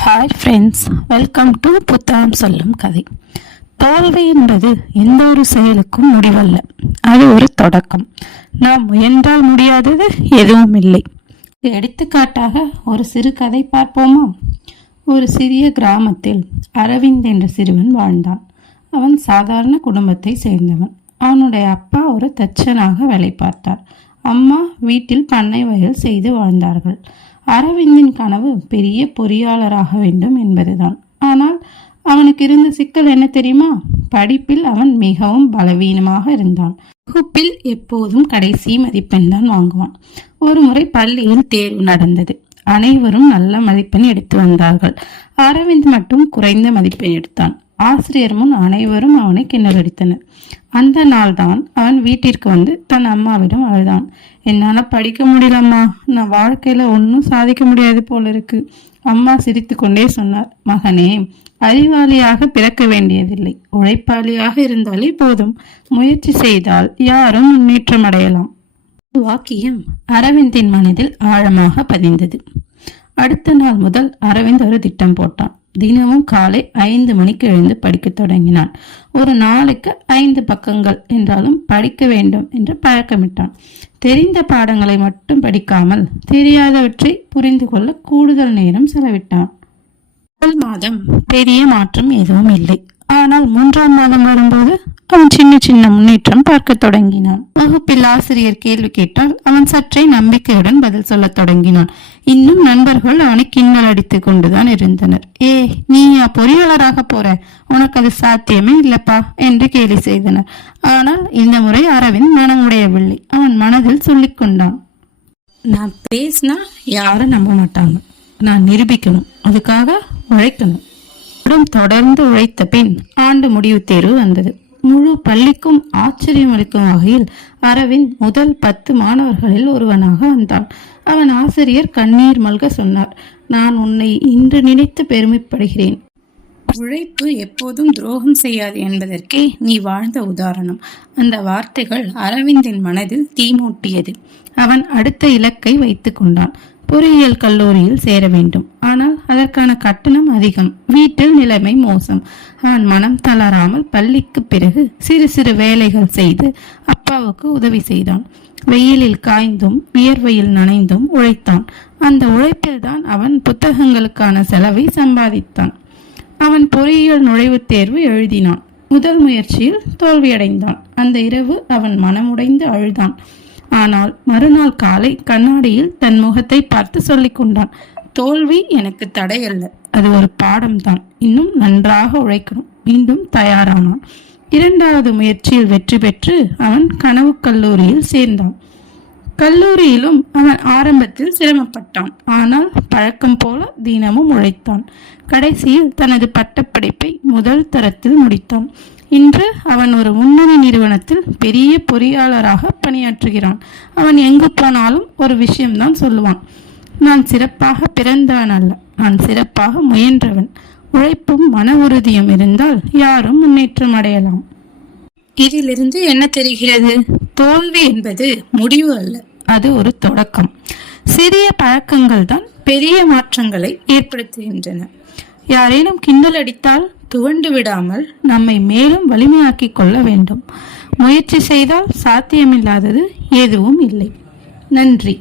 Hi friends, welcome to புத்தகம் சொல்லும் கதை. தோல்வி என்பது எந்த ஒரு செயலுக்கும் முடிவல்ல, அது ஒரு தொடக்கம். நாம் முயன்றால் முடியாதது எதுவும் இல்லை. எடுத்துக்காட்டாக ஒரு சிறு கதை பார்ப்போமா? ஒரு சிறிய கிராமத்தில் அரவிந்த் என்ற சிறுவன் வாழ்ந்தான். அவன் சாதாரண குடும்பத்தை சேர்ந்தவன். அவனுடைய அப்பா ஒரு தச்சனாக வேலை பார்த்தார். அம்மா வீட்டில் பண்ணை வயல் செய்து வாழ்ந்தார்கள். அரவிந்தின் கனவு பெரிய பொறியாளராக வேண்டும் என்பதுதான். ஆனால் அவனுக்கு இருந்த சிக்கல் என்ன தெரியுமா? படிப்பில் அவன் மிகவும் பலவீனமாக இருந்தான். வகுப்பில் எப்போதும் கடைசி மதிப்பெண் தான் வாங்குவான். ஒரு முறை பள்ளியில் தேர்வு நடந்தது. அனைவரும் நல்ல மதிப்பெண் எடுத்து வந்தார்கள். அரவிந்த் மட்டும் குறைந்த மதிப்பெண் எடுத்தான். ஆசிரியர் முன் அனைவரும் அவனை கிண்டலடித்தனர். அந்த நாள் தான் அவன் வீட்டிற்கு வந்து தன் அம்மாவிடம் அழுதான். என்னால படிக்க முடியலம்மா, நான் வாழ்க்கையில ஒன்னும் சாதிக்க முடியாது போல இருக்கு. அம்மா சிரித்து கொண்டே சொன்னார், மகனே, அறிவாளியாக பிறக்க வேண்டியதில்லை, உழைப்பாளியாக இருந்தாலே போதும். முயற்சி செய்தால் யாரும் முன்னேற்றம் அடையலாம். வாக்கியம் அரவிந்தின் மனதில் ஆழமாக பதிந்தது. அடுத்த நாள் முதல் அரவிந்த் ஒரு திட்டம் போட்டான். தினமும் காலை 5 மணிக்கு எழுந்து படிக்க தொடங்கினான். ஒரு நாளைக்கு 5 பக்கங்கள் என்றாலும் படிக்க வேண்டும் என்று பழக்கமிட்டான். தெரிந்த பாடங்களை மட்டும் படிக்காமல் தெரியாதவற்றை புரிந்து கொள்ள கூடுதல் நேரம் செலவிட்டான். முதல் மாதம் பெரிய மாற்றம் எதுவும் இல்லை. ஆனால் 3ஆம் மாதம் வரும்போது அவன் சின்ன சின்ன முன்னேற்றம் பார்க்க தொடங்கினான். வகுப்பில் ஆசிரியர் கேள்வி கேட்டால் அவன் சற்றே நம்பிக்கையுடன் பதில் சொல்ல தொடங்கினான். இன்னும் நண்பர்கள் அவனை கிண்டல் அடித்துக் கொண்டுதான் இருந்தனர். நீயா பொறியாளராக போற? உனக்கு அது சாத்தியமே இல்லப்பா என்று கேலி செய்தனர். ஆனால் இந்த முறை அரவிந்த் மனமுடையவில்லை. அவன் மனதில் சொல்லிக் கொண்டான், நான் பேசினா யாரும் நம்ப மாட்டாங்க, நான் நிரூபிக்கணும், அதுக்காக உழைக்கணும். தொடர்ந்து உழைத்த பின் ஆண்டு முடிவு தேர்வு வந்தது. முழு பள்ளிக்கும் ஆச்சரியம் அளிக்கும் வகையில் அரவிந்த் முதல் 10 மாணவர்களில் ஒருவனாக வந்தான். அவன் ஆசிரியர் கண்ணீர் மல்க சொன்னார், நான் உன்னை இன்று நினைத்து பெருமைப்படுகிறேன். உழைப்பு எப்போதும் துரோகம் செய்யாது என்பதற்கே நீ வாழ்ந்த உதாரணம். அந்த வார்த்தைகள் அரவிந்தின் மனதில் தீமூட்டியது. அவன் அடுத்த இலக்கை வைத்துக் கொண்டான். பொறியியல் கல்லூரியில் சேர வேண்டும். ஆனால் அதற்கான கட்டணம் அதிகம். வீட்டில் நிலைமை மோசம். அவன் மனம் தளராமல் பள்ளிக்கு பிறகு சிறு சிறு வேலைகள் செய்து அப்பாவுக்கு உதவி செய்தான். வெயிலில் காய்ந்தும் வியர்வையில் நனைந்தும் உழைத்தான். அந்த உழைப்பில் தான் அவன் புத்தகங்களுக்கான செலவை சம்பாதித்தான். அவன் பொறியியல் நுழைவுத் தேர்வு எழுதினான். முதல் முயற்சியில் தோல்வியடைந்தான். அந்த இரவு அவன் மனமுடைந்து அழுதான். ஆனால் மறுநாள் காலை கண்ணாடியில் தன் முகத்தை பார்த்து சொல்லிக் கொண்டான், தோல்வி எனக்கு தடையல்ல, அது ஒரு பாடம்தான். இன்னும் நன்றாக உழைக்கணும். மீண்டும் தயாரானான். 2வது முயற்சியில் வெற்றி பெற்று அவன் கனவு கல்லூரியில் சேர்ந்தான். கல்லூரியிலும் அவன் ஆரம்பத்தில் சிரமப்பட்டான். ஆனால் பழக்கம் போல தினமும் உழைத்தான். கடைசியில் தனது பட்டப்படிப்பை முதல் தரத்தில் முடித்தான். இன்று அவன் ஒரு முன்னணி நிறுவனத்தில் பெரிய பொறியாளராக பணியாற்றுகிறான். அவன் எங்கு போனாலும் ஒரு விஷயம்தான் சொல்லுவான், நான் சிறப்பாக பிறந்தவன் அல்ல, நான் சிறப்பாக முயன்றவன். உழைப்பும் மன உறுதியும் இருந்தால் யாரும் முன்னேற்றம் அடையலாம். இதிலிருந்து என்ன தெரிகிறது? தோல்வி என்பது முடிவு அல்ல, அது ஒரு தொடக்கம். சிறிய பழக்கங்கள் தான் பெரிய மாற்றங்களை ஏற்படுத்துகின்றன. யாரேனும் கிண்டல் அடித்தால் துவண்டு விடாமல் நம்மை மேலும் வலிமையாக்கிக் கொள்ள வேண்டும். முயற்சி செய்தால் சாத்தியமில்லாதது எதுவும் இல்லை. நன்றி.